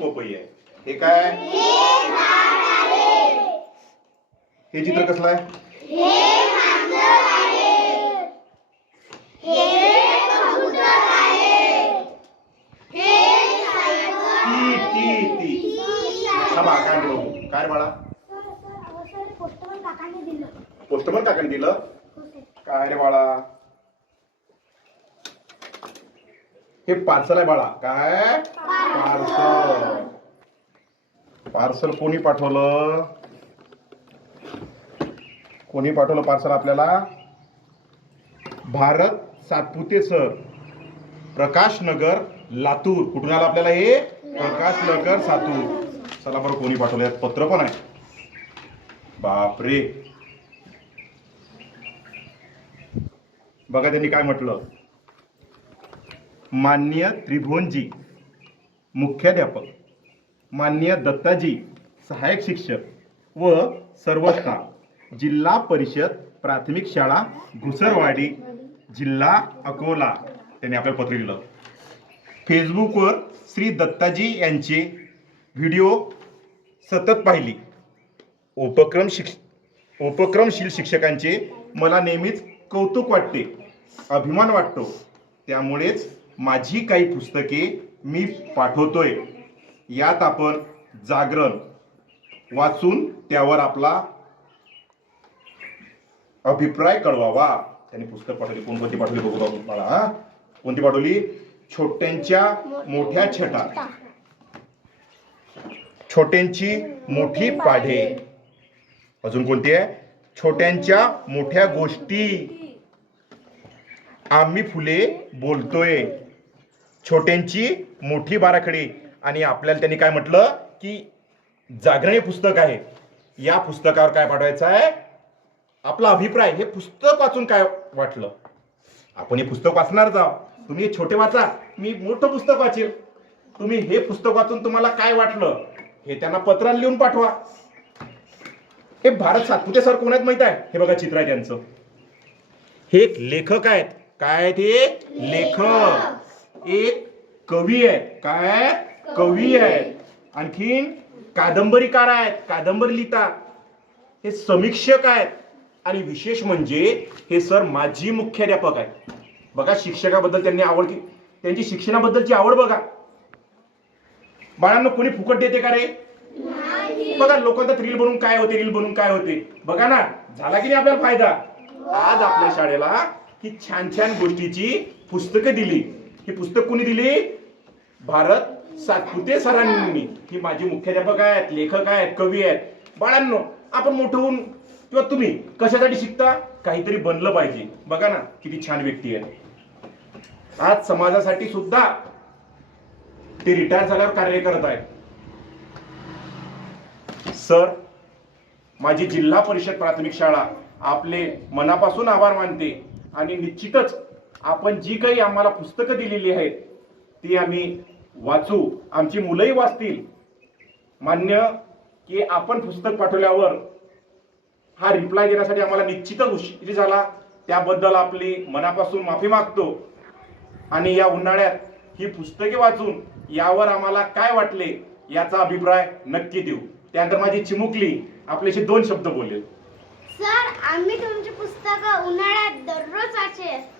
पपई आहे. हे काय? हे चित्र कसलं आहे? काय रे बघू काय बाळा? पोस्टमन काकाने दिलं. काय रे बाळा? हे पार्सल आहे बाळा. काय? पार्सल. पार्सल कोणी पाठवलं? कोणी पाठवलं पार्सल आपल्याला? भारत सातपुते सर. प्रकाश नगर लातूर. कुठून आलं आपल्याला हे? प्रकाश नगर सातूर. चला बरं कोणी पाठवलं? यात पत्र पण आहे. बापरे. बघा त्यांनी काय म्हटलं. मान्य त्रिभुवनजी. मुख्याध्यापक मान्य दत्ताजी सहाय्यक शिक्षक व सर्व स्टाफ जिल्हा परिषद प्राथमिक शाळा घुसरवाडी जिल्हा अकोला. त्यांनी आपल्याला पत्र लिहिलं. फेसबुकवर श्री दत्ताजी यांचे व्हिडिओ सतत पाहिली. उपक्रम शिक्ष उपक्रमशील शिक्षकांचे मला नेहमीच कौतुक वाटते अभिमान वाटतो. त्यामुळेच माझी काही पुस्तके मी पाठवतोय. यात आपण जागरण वाचून त्यावर आपला अभिप्राय कळवावा. त्यांनी पुस्तक पाठवली. कोणकोणती पाठवली बघू बघू मला हा? कोणती पाठवली? छोट्यांच्या मोठ्या छटा. छोट्यांची मोठी पाढे. अजून कोणती आहे? छोट्यांच्या मोठ्या गोष्टी. आम्ही फुले बोलतोय. छोट्यांची मोठी बाराखडी. आणि आपल्याला त्यांनी काय म्हटलं? की जागरण हे पुस्तक आहे. या पुस्तकावर काय पाठवायचं आहे? आपला अभिप्राय हे पुस्तक वाचून काय वाटलं? आपण हे पुस्तक वाचणार जाव. तुम्ही हे छोटे वाचा. मी मोठं पुस्तक वाचेल. तुम्ही हे पुस्तक वाचून तुम्हाला काय वाटलं? हे त्यांना पत्रात लिहून पाठवा. हे भारत सातपुते सर कोण आहेत माहीत आहे? हे बघा चित्र आहे त्यांचं हे एक लेखक आहेत. काय आहेत हे? लेखक. एक कवी आहेत. काय? कवी. आहेत. आणखीन कादंबरीकार आहेत. कादंबरी लिहितात हे समीक्षक आहेत. आणि विशेष म्हणजे हे सर माजी मुख्याध्यापक आहेत. बघा शिक्षकाबद्दल त्यांनी आवड की त्यांची शिक्षणाबद्दलची आवड बघा. बाळांना कोणी फुकट देते का रे? बघा लोकांचा रील बनवून काय होते? रील बनवून काय होते? बघा ना झाला की नाही आपल्याला फायदा? आज आपल्या शाळेला ही छान छान गोष्टीची पुस्तकं दिली. ही पुस्तक कोणी दिली? भारत सातपुते सरांनी. ही माझी मुख्याध्यापक आहेत लेखक आहेत कवी आहेत. बाळांनो आपण मोठं होऊन किंवा तुम्ही कशासाठी शिकता? काहीतरी बनलं पाहिजे. बघा ना किती छान व्यक्ती आहे आज समाजासाठी सुद्धा ते रिटायर झाल्यावर कार्य करत आहेत. सर माझी जिल्हा परिषद प्राथमिक शाळा आपले मनापासून आभार मानते आणि निश्चितच आपण जी काही आम्हाला पुस्तकं दिलेली आहेत ती आम्ही वाचू. आमची मुलंही वाचतील. मान्य की आपण पुस्तक पाठवल्यावर हा रिप्लाय देण्यासाठी आम्हाला निश्चितच उशीर झाला. त्याबद्दल आपली मनापासून माफी मागतो. आणि या उन्हाळ्यात ही पुस्तके वाचून यावर आम्हाला काय वाटले याचा अभिप्राय नक्की देऊ. त्यानंतर माझी चिमुकली आपल्याशी दोन शब्द बोलेल. सर आम्ही तुमची पुस्तकं उन्हाळ्यात दररोज वाचेल.